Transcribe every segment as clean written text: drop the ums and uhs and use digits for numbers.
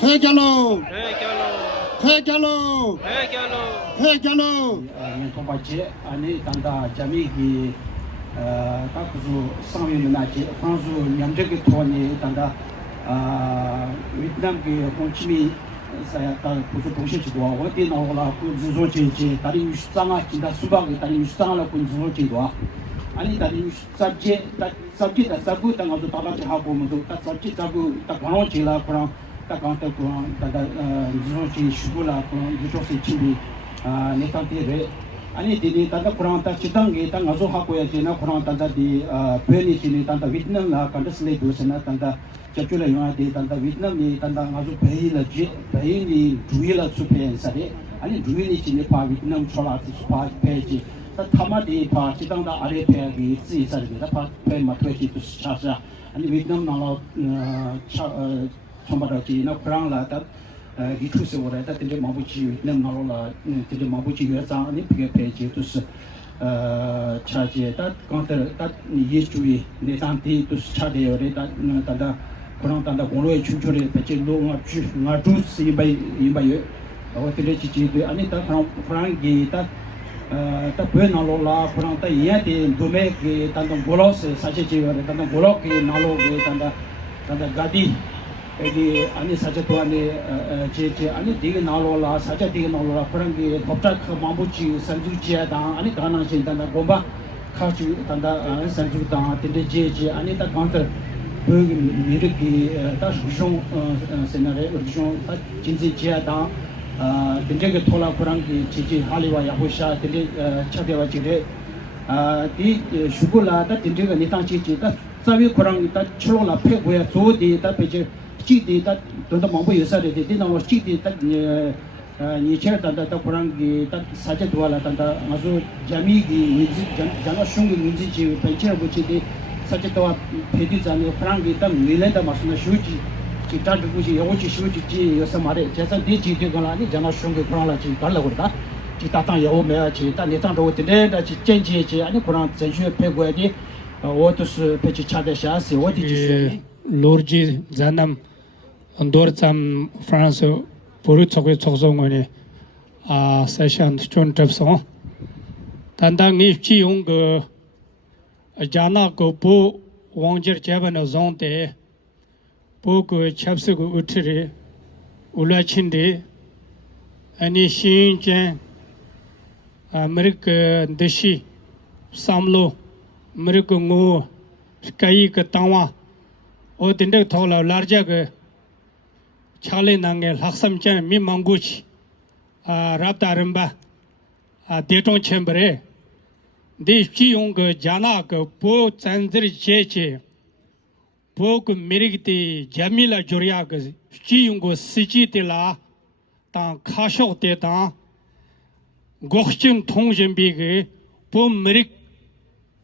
Take a low. Tegalo, Tegalo. Tombache, Annie Tanda, Jamiki, Takuzu, Sami Minachi, Franzu, Yamjaki Tony, Tanda, Vietnam, Honchimi, Sayaka, Kuzupushua, what in all Kuzuchi, Tari Sama, Suba, Tari Sama, Kuzuchi, Ani Tari subject, that subject, that Sabu, and of the Tabachi Habu, that subject, Sabu, Takanchi, La Kran. Takanta kuran tada zochi shugula kuran josi chibi netanti re ani dini tada kuran ta chitangi ta ngazo hakoya jena kuran tada di peni chini tada Vietnam la kandasle dosena tada chachula yona di tada Vietnam ni tada ngazo pei la je pei ni duila supen sare ani duili chini pa Vietnam chola ti pa peji ta thama di pa chitang da are pe gi si sare da pa pe ma twechi tu cha ani Vietnam na la somebody no crown la that he too so that the Mabuchi Nanola to the Mabuchi Yuza and page to charge that counter that history the Santi to study or that Tada Kurant and the Golo Chuchuri, Pachelo, not see by you or the Lechi, Anita Frangi that Penalola, Kuranta Yeti, Dumeki, Tandam Bolos, Sachi, or Tandam Boloki, Nalo, Tanda Gadi. Ani Sajatuani, Ani Dig Nalola, Sajati Nalola, Frangi, Poptak, Mamuchi, Sanjuja, Ani Kana, Tanda Gomba, Kachu, Tanda, Sanjuta, Tinde JJ, Anita Counter, Miriki, Tash Shon, Senare, Jinzi Jada, Tindega Tola Frangi, Chichi, Haliwa, Yahusha, Chadeva Chide, the Shugula, that Tindega Nitan Chichi, that Savi Kurang, that Chola Pegway, Zodi, that page. Chidi that don't the Mambo you said it didn't was Chidi that you chair that the Kurangi that Sajatuala and the Mazu Jamigi, Jana Shungi Mizichi, Pencher, which is Sajatawa Pedis and Kurangi, Mileta Masuna Shuji, Chitakuchi, Yochi Shuji, Yosamare, Jason Digi, Galani, Jana Shungi Kuralachi, Galaguda, Chitata Yome, Chita, Nitanto today that she changed and Kuran, Sensu Pegwedi, what is Pechichadashas, what did you say? Lorji Zanam. Dorcham France Purutsoke Chosongone session Chun Trepson. Tandang Nifchi Yung Jana go Po Wanger Javan Zonte Poku Chapsugu Utri Ulachinde Ani Shin Jan America Deshi Samlo America Ngo Kai Katawa O Tindek Tola Larjaga Charlie Nangel, Haksam Chan, Mi Manguch, Rapta Rimba, Deton Chamber, this Chiung Janak, Po Tanzir Cheche, Pok Mirigti, Jamila Juriagas, Chiung Sichitila, Tan Kasho Teta, Gokshin Tongjambig, Po Mirik,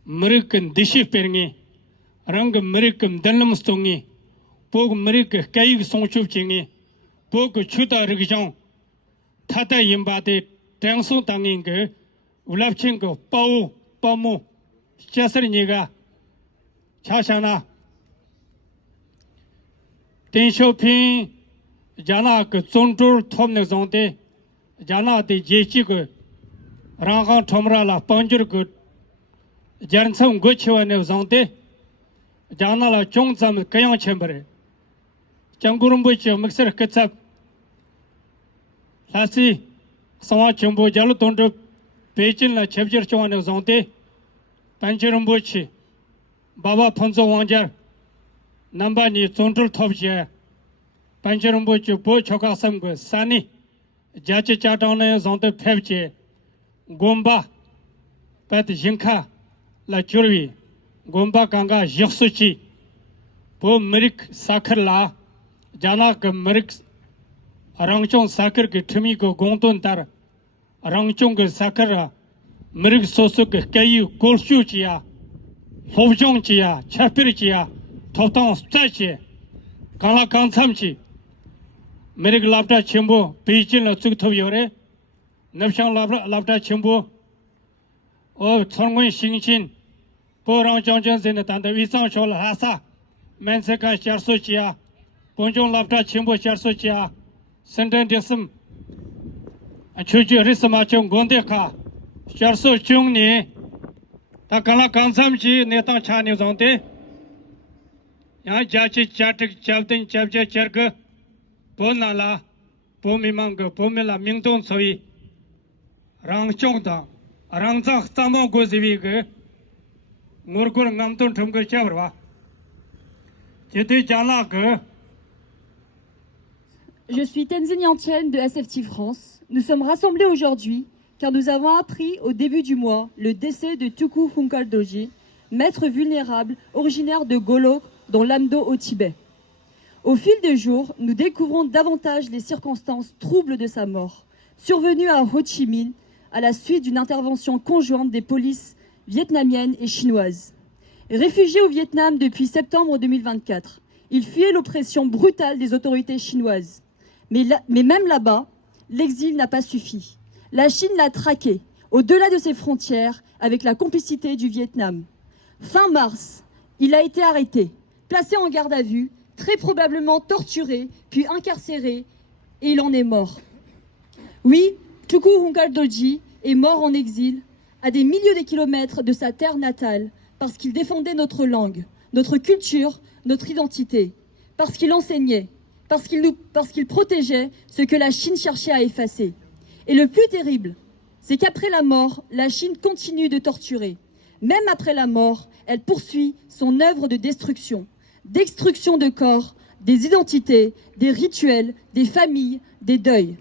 Mirikan Dishiperingi, Rang Mirikam Denlamstongi. Pog Mirik Kai Songchu Chingi, Pog Chuta Rigion, Tata Yimbate, Tangso Tanging, Ulapchinko, Pau, Pamu, Chasarniga, Chashana, Tensho Pin, Jana Zontur Tomnezonte, Jana de Jechik, Rangan Tomrala, Panjur, Janson Gucho and Zonte, Jana La Jongsam Kayan Chamber. Changurumbuch mixer ketchup. Lassi, Sawa Chumbo Jalotondo, Pachin la Chapter Chuan Zonte, Pancherumbuchi, Baba Ponzo Wanger, Nambani Zontal Topja, Pancherumbuchi, Po Chokasam, Sani, Jachi Chatone Zonte Pevche, Gomba, Pat Jinka, La Churvi, Gomba Ganga Josuchi, Po Mirik Sakarla. Janak Merix Arangchong Sakar Timiko Gonton Tar Arangchong Sakara Merix Sosuk Kayu Kolshuchia Hovjongchia Chapirichia Toton Stachi Kala Kansamchi Merik Lapta Chimbo Pichin Suktoyore Nepshan Lapta Chimbo O Tongun Shingshin Porang Johnson in the Tanda Visan Shol Hasa Menseka Charsuchia Ponjong Lapta Chimbo Charsuchia Senten Desum chuju risma chung gonde kha charso chung ni ta kala kansam chi neta chani zonte ya jachi chatik chavtin chavja charga ponala pomimang pomela mington soi rang chong da rang zak tamo gozivi ge ngorkur ngamton thumga chawarwa jete jala ge. Je suis Tenzin Yantienne de SFT France. Nous sommes rassemblés aujourd'hui car nous avons appris au début du mois le décès de Tuku Hunkal Dorji, maître vulnérable originaire de Golo dans l'Amdo au Tibet. Au fil des jours, nous découvrons davantage les circonstances troubles de sa mort, survenue à Ho Chi Minh à la suite d'une intervention conjointe des polices vietnamiennes et chinoises. Réfugié au Vietnam depuis septembre 2024, il fuyait l'oppression brutale des autorités chinoises. Mais même là-bas, l'exil n'a pas suffi. La Chine l'a traqué, au-delà de ses frontières, avec la complicité du Vietnam. Fin mars, il a été arrêté, placé en garde à vue, très probablement torturé, puis incarcéré, et il en est mort. Oui, Tuku Hunkal Dorji est mort en exil, à des milliers de kilomètres de sa terre natale, parce qu'il défendait notre langue, notre culture, notre identité, parce qu'il enseignait, parce qu'il protégeait ce que la Chine cherchait à effacer. Et le plus terrible, c'est qu'après la mort, la Chine continue de torturer. Même après la mort, elle poursuit son œuvre de destruction de corps, des identités, des rituels, des familles, des deuils.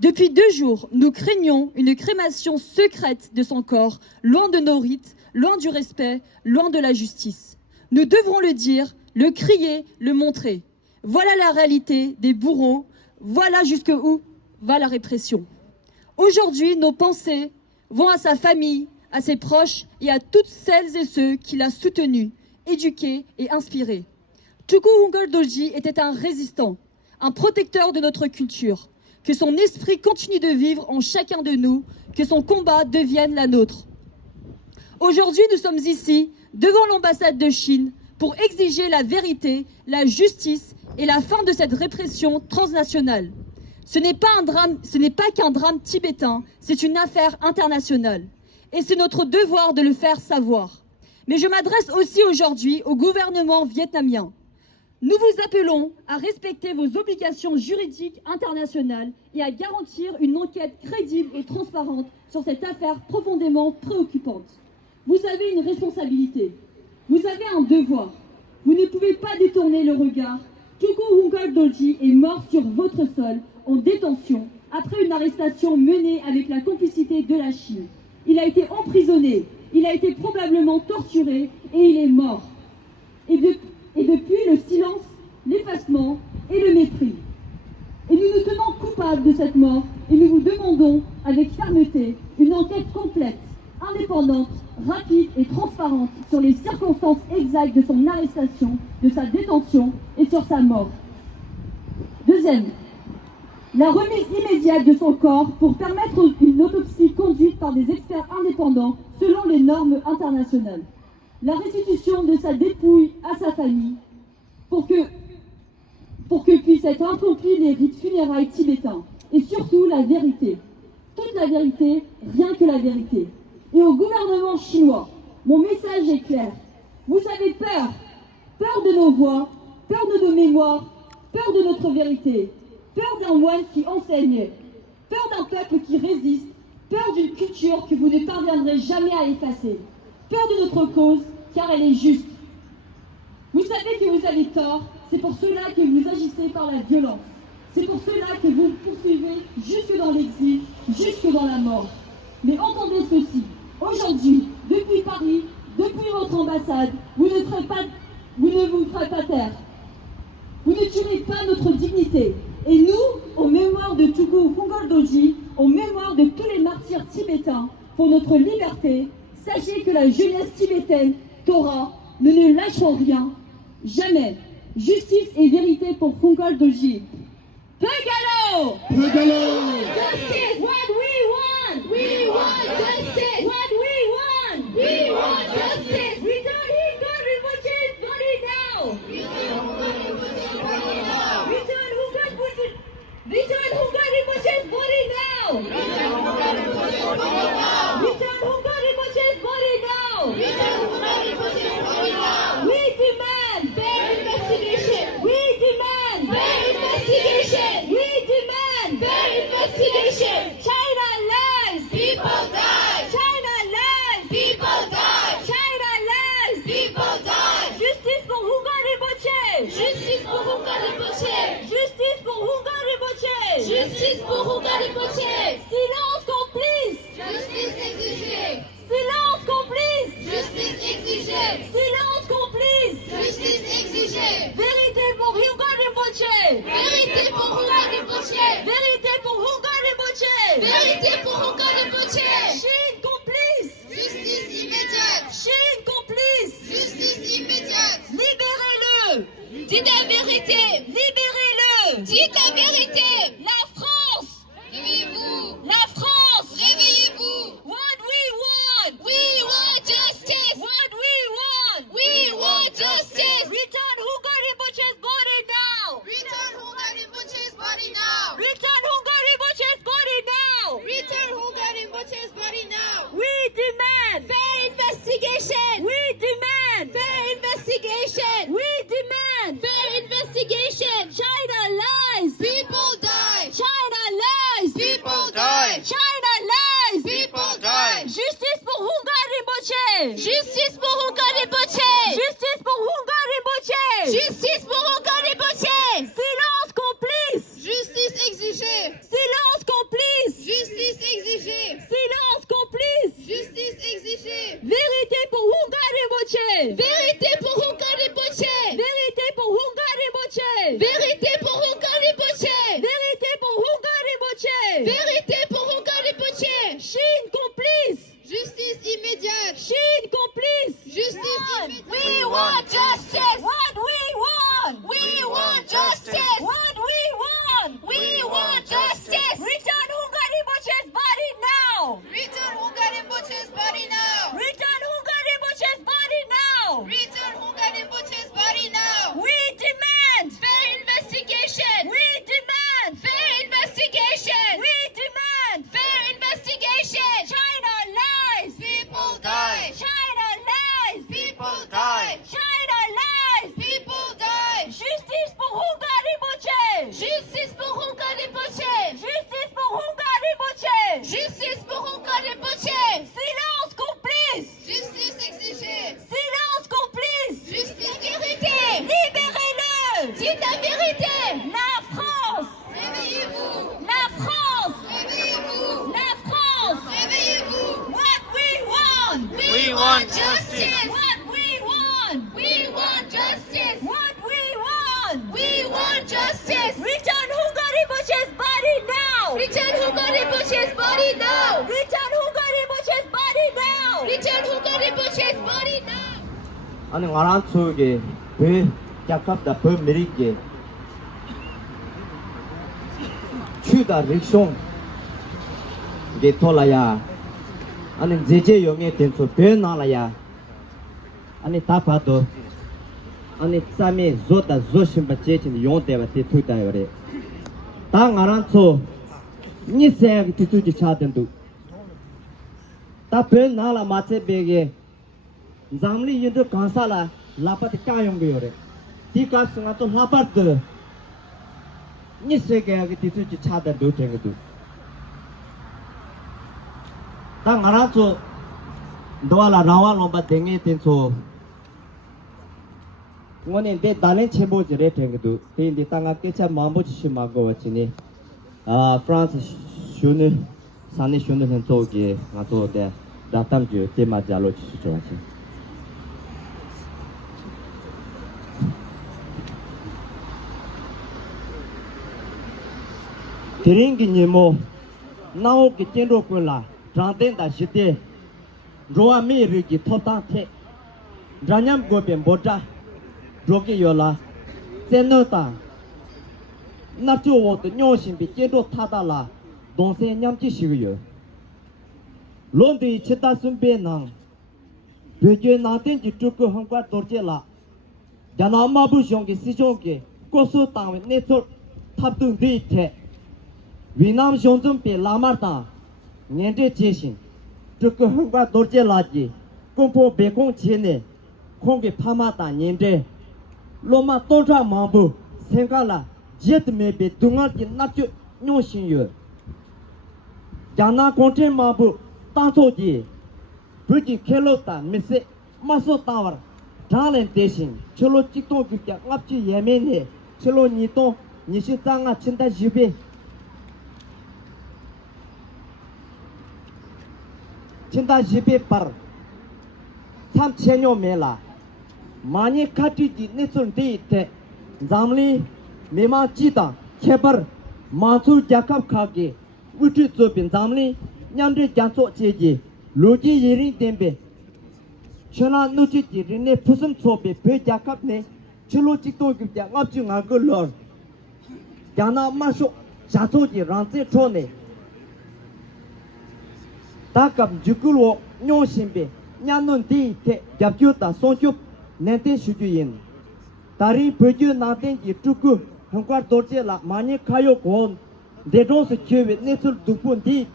Depuis 2 jours, nous craignons une crémation secrète de son corps, loin de nos rites, loin du respect, loin de la justice. Nous devrons le dire, le crier, le montrer. Voilà la réalité des bourreaux, voilà jusqu'où va la répression. Aujourd'hui, nos pensées vont à sa famille, à ses proches et à toutes celles et ceux qui l'a soutenu, éduqué et inspiré. Tuku Hunkal Dorji était un résistant, un protecteur de notre culture. Que son esprit continue de vivre en chacun de nous, que son combat devienne la nôtre. Aujourd'hui, nous sommes ici, devant l'ambassade de Chine, pour exiger la vérité, la justice et la fin de cette répression transnationale. Ce n'est pas qu'un drame tibétain, c'est une affaire internationale. Et c'est notre devoir de le faire savoir. Mais je m'adresse aussi aujourd'hui au gouvernement vietnamien. Nous vous appelons à respecter vos obligations juridiques internationales et à garantir une enquête crédible et transparente sur cette affaire profondément préoccupante. Vous avez une responsabilité, vous avez un devoir. Vous ne pouvez pas détourner le regard. Tuku Hunkal Dorji est mort sur votre sol, en détention, après une arrestation menée avec la complicité de la Chine. Il a été emprisonné, il a été probablement torturé et il est mort. Et depuis, le silence, l'effacement et le mépris. Et nous nous tenons coupables de cette mort et nous vous demandons avec fermeté une enquête complète, indépendante, rapide et transparente sur les circonstances exactes de son arrestation, de sa détention et sur sa mort. Deuxième, la remise immédiate de son corps pour permettre une autopsie conduite par des experts indépendants selon les normes internationales. La restitution de sa dépouille à sa famille pour que puissent être accomplis les rites funérailles tibétains. Et surtout la vérité. Toute la vérité, rien que la vérité. Et au gouvernement chinois, mon message est clair. Vous avez peur. Peur de nos voix, peur de nos mémoires, peur de notre vérité. Peur d'un moine qui enseigne. Peur d'un peuple qui résiste. Peur d'une culture que vous ne parviendrez jamais à effacer. Peur de notre cause, car elle est juste. Vous savez que vous avez tort, c'est pour cela que vous agissez par la violence. C'est pour cela que vous poursuivez jusque dans l'exil, jusque dans la mort. Mais entendez ceci, aujourd'hui, depuis Paris, depuis votre ambassade, vous ne vous ferez pas taire. Vous ne tuerez pas notre dignité. Et nous, en mémoire de Tuku Hunkal Dorji, en mémoire de tous les martyrs tibétains, pour notre liberté, sachez que la jeunesse tibétaine, Torah, nous ne lâcherons rien, jamais. Justice et vérité pour Hunkal Dorji. Pegalo! Pegalo! Justice! What we want! We want justice! What we want! We want justice! Return Hunkal Rinpoche's body now! Return Hunkal Rinpoche's body now! Return Hunga Rinpoche's body now. We demand fair investigation. We demand fair investigation. We demand fair investigation. China lies. People die. China lies. People die. China lies. People die. Justice for Hunga Rinpoche. Justice for Hunga Rinpoche. Justice for Hunga Rinpoche. Justice pour Hunga Rinpoche. Silence complice. Justice exigée. Silence complice. Justice exigée. Silence complice. Justice exigée. Vérité pour Hunga Rinpoche. Vérité pour Hunga Rinpoche. Vérité pour Hunga Rinpoche. Vérité pour Hunga Rinpoche. Chine complice. Justice immédiate. Chine complice. Justice immédiate. Libérez-le. Dites la vérité. Libérez-le. Dites la vérité. La France. Réveillez-vous. La France. Réveillez-vous. What we want. We want justice. What we want. We want justice. Return Hunga Rinpoche's body now. Return Hunga Rinpoche's body now. Return Hunga Rinpoche's body now. Return Hunga Rinpoche's body now. We demand fair investigation. We demand fair investigation. We demand fair investigation. China lies. People die. China lies. People die. China lies. People die. Justice pour Hunga Rinpoche. Justice pour Hunga Rinpoche. Justice pour Hunga Rinpoche. Justice pour Hunga Rinpoche. Silence complice. Justice exigée. Silence complice. Justice exigée. Silence complice. Justice exigée. Vérité pour Hunga Rinpoche. Vérité pour Hunga Rinpoche. Vérité pour Hunga Rinpoche. Vérité pour Hunga Rinpoche. Vérité pour Hunga Rinpoche. Vérité pour Hunga Rinpoche. Chine complice. Justice immédiate. Chine complice. Justice immédiate. We want justice. What we want. We want justice. What we want. We want justice. Return Hunga Rinpoche's body now. Return Hunga Rinpoche's body now. Return Hunga Rinpoche's body now. Return Hunga Rinpoche's body now. We demand fair investigation. We demand fair investigation. We demand fair investigation. China lies. People die. China lies. People die. China lies. People die. Justice pour Hunga Rinpoche. Justice pour Hunga Rinpoche. Justice pour Hunga Rinpoche. Justice pour Hunga Rinpoche. Silence complice. Justice exigée. Silence complice. Justice vérité. Libérez-le. Dites la vérité. La France. Réveillez-vous. La France. Réveillez-vous. La France. Réveillez-vous. What we want. We want justice. What we want. We want justice. What we want. We want justice. Return Hunga Rinpoche's body now. Return Hunga Rinpoche's body now. Return Hunga Rinpoche's body now. Return Hunga Rinpoche's body now. 아니 ngaran chuge be yakap da be merike chuda rikshon ge tolaya 아니 제제 용에 된소 be nalaya 아니 tapato 아니 tsame zota zoshim bacechin yonte bate tuta yore ta ngaran chu ni se ti tu ji chadendu ta be nala mache bege zamli yendo kansala lapat kayong yore ti ka sunga to lapat ni se ge ti tu ji chadendu tengu ta ngaran chu doala rawa lomba denge tenso ngone de dalen chebo jere tengu te de tanga kecha mambo chi mago wachini France shune sane shune tenso ge ngato de datam ju te ma jalo chi chowachi Teringi nyemo nao ke chenro kwela Ranten da shite roa me rigi thota the ranyam gopen boda rogi yola zenota nacho wo de nyoshin bi jero thada la donse nyam chi shiyo londe cheta sumbe nang beje naten ji tuku hangwa dorje la janama bu shong ge si shong ge koso tang ne so thap dung de the Vinam Shonzum Pe Lamarta, Nende Jeshin, Tukuhunga Dorje Laji, Kumpo Bekong Chene, Kongi Pamata Nende, Loma Tontra Mambu, Sengala, Jet Mebe, Dungarki Natu, Nyoshin Yu. Jana Conte Mambu, Tanto Ji, Pretty Kelota, Misse, Maso Tower, Talent Deshin, Cholo Chito Gipia, Lapchi Yemene, Cholo Nito, Nishitanga Chinda Jibe. Chinda Jibe Par, Sam Chenyo Mela, Mani Katiji Nitsun Dite, Zamli, Mima Chita, Keper, Mansu Jakab Kage, Uchi Zubin Zamli, Nyandri Janso Cheji, Luji Yirin Dembe, Chela Nuchi Rine Pusum Sobe, Pe Jakab Ne, Chilo Chito Gipia, Lapchi Nago Lord, Jana Masho, Jasoji, Ranze Chone. Takam Jukulo, Nyoshinbe, Nyanon Di, Japuta, Sonjup, Nante Shujuin. Tari Perju Natin, Tuku, Hungar Dorje la Mani Kayo Gon, they don't secure with Nature Dupun Di,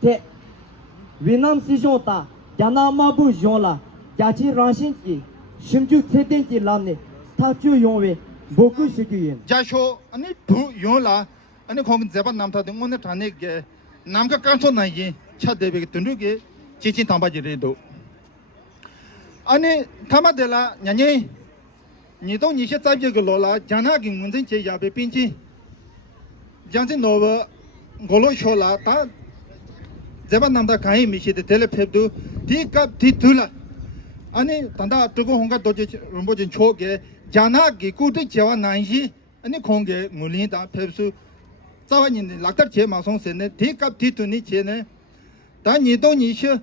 Vinam Sijota, Jana Mabu Jola, Jachi Ranshinki, Shimju Tetenki Lane, Tachu Yonwe, Boku Shujuin. Jasho, and it put Yola, and the Kong Zeba Namta, the Monetanic, Namka Kanso Nayi, Chad David Tunuge, Chichin Tambajido. Ane Tamadela, Nanye, Nidon Nisha Lola, Janagi Munzinche Yabe Pinchi, Jansin Nova, Golo Shola, Zeba Namda Kai Mishi, the Telepebdu, Tika Titula. Ane Tanda Tugo Honga Doji Rumbojin Choge, Janagi Kuti Jawa Nanji, and the Konge, Mulinda, Pepsu, Sawanin, Laka Chema Song Sene, take up Tituni Chene, Tani Donisha,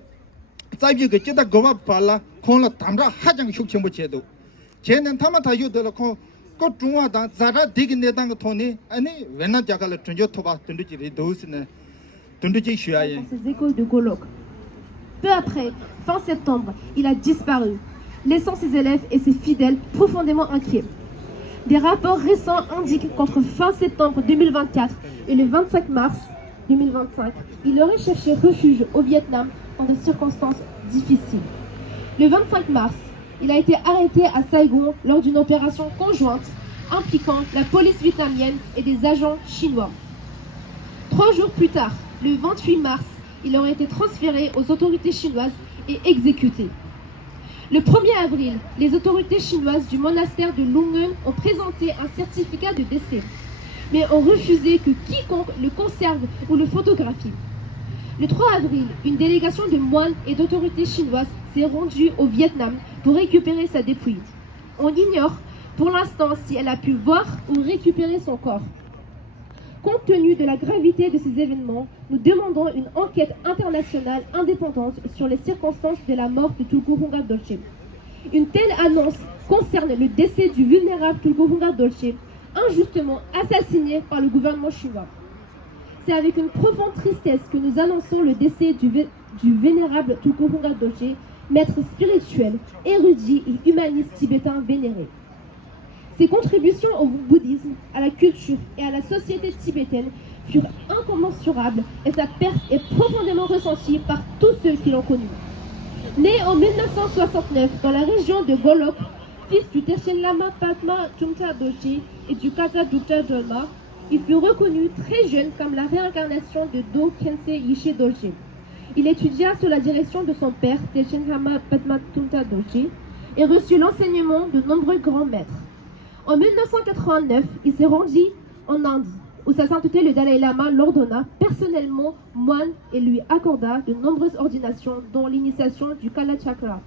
Sabi Gita Gova Pala, Kola Tamra Hajang Shukchimbuchedo. Chen and Tamata you the Ko, go to Zara digging the Dang Tony, and Vena Jakala Tunjo Toba Tunduji, those in Tunduji Shuaye. Ces écoles de Golok. Peu après, fin septembre, il a disparu, laissant ses élèves et ses fidèles profondément inquiets. Des rapports récents indiquent qu'entre fin septembre 2024 et le 25 mars 2025, il aurait cherché refuge au Vietnam dans des circonstances difficiles. Le 25 mars, il a été arrêté à Saigon lors d'une opération conjointe impliquant la police vietnamienne et des agents chinois. 3 jours plus tard, le 28 mars, il aurait été transféré aux autorités chinoises et exécuté. Le 1er avril, les autorités chinoises du monastère de Lungun ont présenté un certificat de décès, mais ont refusé que quiconque le conserve ou le photographie. Le 3 avril, une délégation de moines et d'autorités chinoises s'est rendue au Vietnam pour récupérer sa dépouille. On ignore pour l'instant si elle a pu voir ou récupérer son corps. Compte tenu de la gravité de ces événements, nous demandons une enquête internationale indépendante sur les circonstances de la mort de Tulkuhunga Dolce. Une telle annonce concerne le décès du vulnérable Tulkuhunga Dolce, injustement assassiné par le gouvernement chinois. C'est avec une profonde tristesse que nous annonçons le décès du vénérable Tulkuhunga Dolce, maître spirituel, érudit et humaniste tibétain vénéré. Ses contributions au bouddhisme, à la culture et à la société tibétaine furent incommensurables et sa perte est profondément ressentie par tous ceux qui l'ont connu. Né en 1969 dans la région de Golok, fils du Techen Lama Padma Chumta Dolce et du Kasa Dukta Dolma, il fut reconnu très jeune comme la réincarnation de Do Khense Yishe Dolce. Il étudia sous la direction de son père, Techen Lama Padma Chumta Dolce, et reçut l'enseignement de nombreux grands maîtres. En 1989, il s'est rendu en Inde, où sa sainteté le Dalai Lama l'ordonna personnellement moine et lui accorda de nombreuses ordinations, dont l'initiation du Kala Chakra.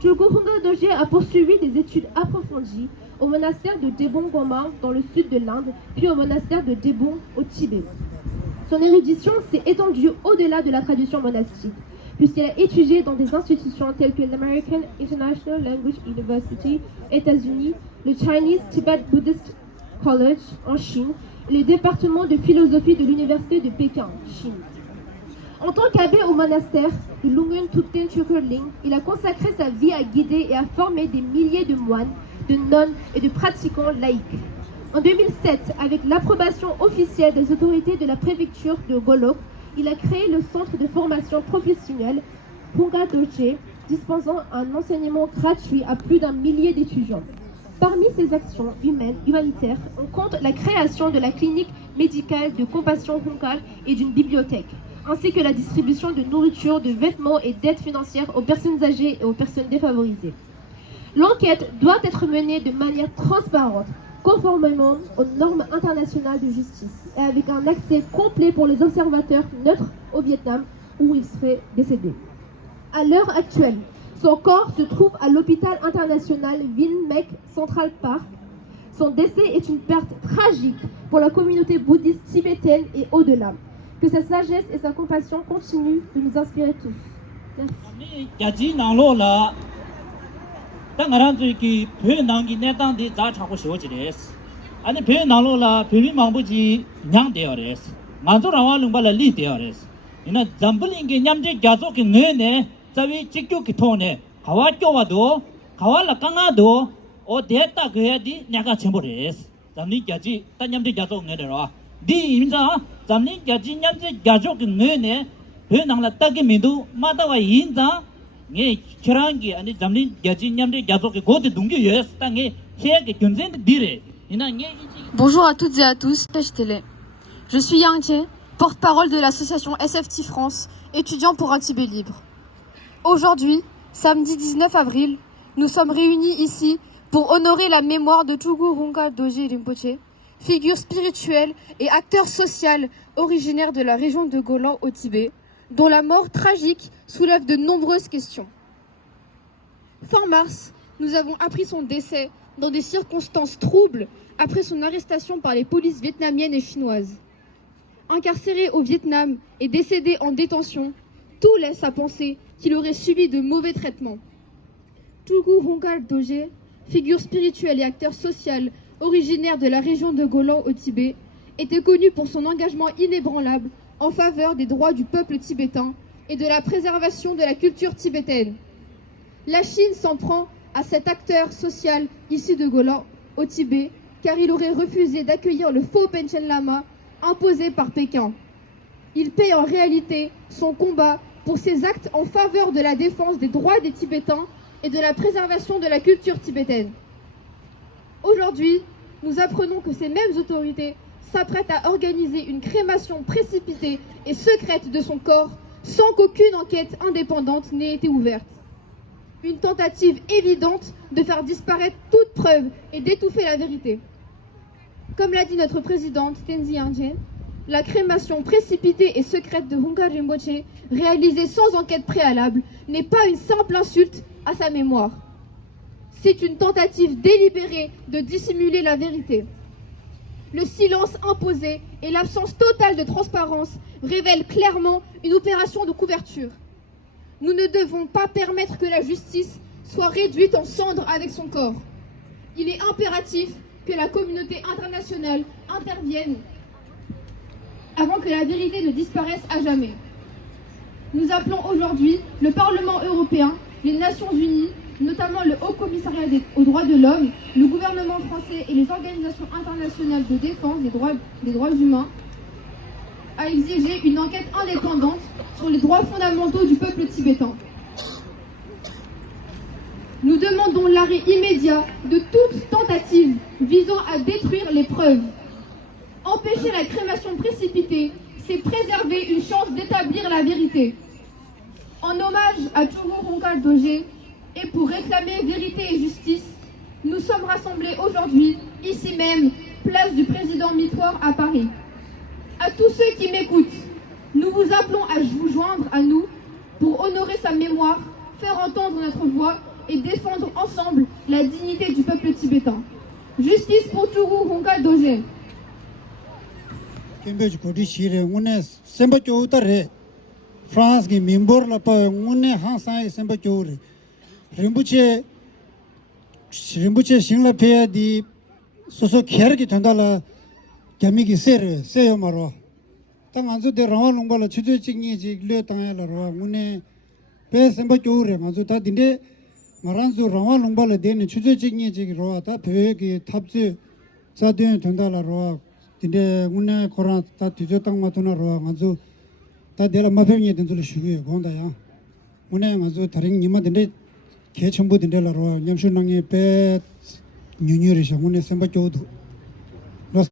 Tulkuhunga Dolce a poursuivi des études approfondies au monastère de Debong Goma dans le sud de l'Inde, puis au monastère de Debong au Tibet. Son érudition s'est étendue au-delà de la tradition monastique, puisqu'il a étudié dans des institutions telles que l'American International Language University, États-Unis, le Chinese Tibet Buddhist College en Chine et le département de philosophie de l'Université de Pékin, Chine. En tant qu'abbé au monastère de Lungun Tukten Chukurling, il a consacré sa vie à guider et à former des milliers de moines, de nonnes et de pratiquants laïcs. En 2007, avec l'approbation officielle des autorités de la préfecture de Golok, il a créé le centre de formation professionnelle Hunga Doche, dispensant un enseignement gratuit à plus d'un millier d'étudiants. Parmi ces actions humanitaires, on compte la création de la clinique médicale de compassion Hunkar et d'une bibliothèque, ainsi que la distribution de nourriture, de vêtements et d'aides financières aux personnes âgées et aux personnes défavorisées. L'enquête doit être menée de manière transparente, conformément aux normes internationales de justice et avec un accès complet pour les observateurs neutres au Vietnam où il serait décédé. À l'heure actuelle, son corps se trouve à l'hôpital international Vin Mek Central Park. Son décès est une perte tragique pour la communauté bouddhiste tibétaine et au-delà. Que sa sagesse et sa compassion continuent de nous inspirer tous. Merci. Bonjour à toutes et à tous, je suis Yang Jie, porte-parole de l'association SFT France, étudiant pour un Tibet libre. Aujourd'hui, samedi 19 avril, nous sommes réunis ici pour honorer la mémoire de Tugu Hunkar Doji Rinpoche, figure spirituelle et acteur social originaire de la région de Golan au Tibet, dont la mort tragique soulève de nombreuses questions. Fin mars, nous avons appris son décès dans des circonstances troubles après son arrestation par les polices vietnamiennes et chinoises. Incarcéré au Vietnam et décédé en détention, tout laisse à penser qu'il aurait subi de mauvais traitements. Tugu Hunkar Doje, figure spirituelle et acteur social originaire de la région de Golan au Tibet, était connu pour son engagement inébranlable en faveur des droits du peuple tibétain et de la préservation de la culture tibétaine. La Chine s'en prend à cet acteur social issu de Golan au Tibet car il aurait refusé d'accueillir le faux Panchen Lama imposé par Pékin. Il paie en réalité son combat pour ses actes en faveur de la défense des droits des Tibétains et de la préservation de la culture tibétaine. Aujourd'hui, nous apprenons que ces mêmes autorités s'apprêtent à organiser une crémation précipitée et secrète de son corps sans qu'aucune enquête indépendante n'ait été ouverte. Une tentative évidente de faire disparaître toute preuve et d'étouffer la vérité. Comme l'a dit notre présidente Tenzin Yanjen, la crémation précipitée et secrète de Hunkar Rinpoche, réalisée sans enquête préalable, n'est pas une simple insulte à sa mémoire. C'est une tentative délibérée de dissimuler la vérité. Le silence imposé et l'absence totale de transparence révèlent clairement une opération de couverture. Nous ne devons pas permettre que la justice soit réduite en cendres avec son corps. Il est impératif que la communauté internationale intervienne avant que la vérité ne disparaisse à jamais. Nous appelons aujourd'hui le Parlement européen, les Nations Unies, notamment le Haut Commissariat aux droits de l'homme, le gouvernement français et les organisations internationales de défense des droits humains, à exiger une enquête indépendante sur les droits fondamentaux du peuple tibétain. Nous demandons l'arrêt immédiat de toute tentative visant à détruire les preuves. Empêcher la crémation précipitée, c'est préserver une chance d'établir la vérité. En hommage à Tugu Hunkar Doje et pour réclamer vérité et justice, nous sommes rassemblés aujourd'hui, ici même, place du président Mitoire à Paris. À tous ceux qui m'écoutent, nous vous appelons à vous joindre à nous pour honorer sa mémoire, faire entendre notre voix et défendre ensemble la dignité du peuple tibétain. Justice pour Tugu Hunkar Doje. France qui membre la pa ngune hansa semba chore rimbuche singla pe di soso kher ki thandala gyami ki seyo maro ta nganzu de rawa lungba la chuchu chingni ji le tanga la ro ngune pe semba chore nganzu ta dinde maranzu rawa lungba la de ne chuchu chingni ji ro ta pe ki thapje 자드에 전달하러 근데 오늘 코로나 다 뒤져 땅 맞으러 가서 다 내가 마병이 된 줄 쉬고요. 본다야. 오늘 가서 다른 님한테 개 전부 된다라로 냠슈낭에 배 뉴뉴리셔 오늘 선바 교도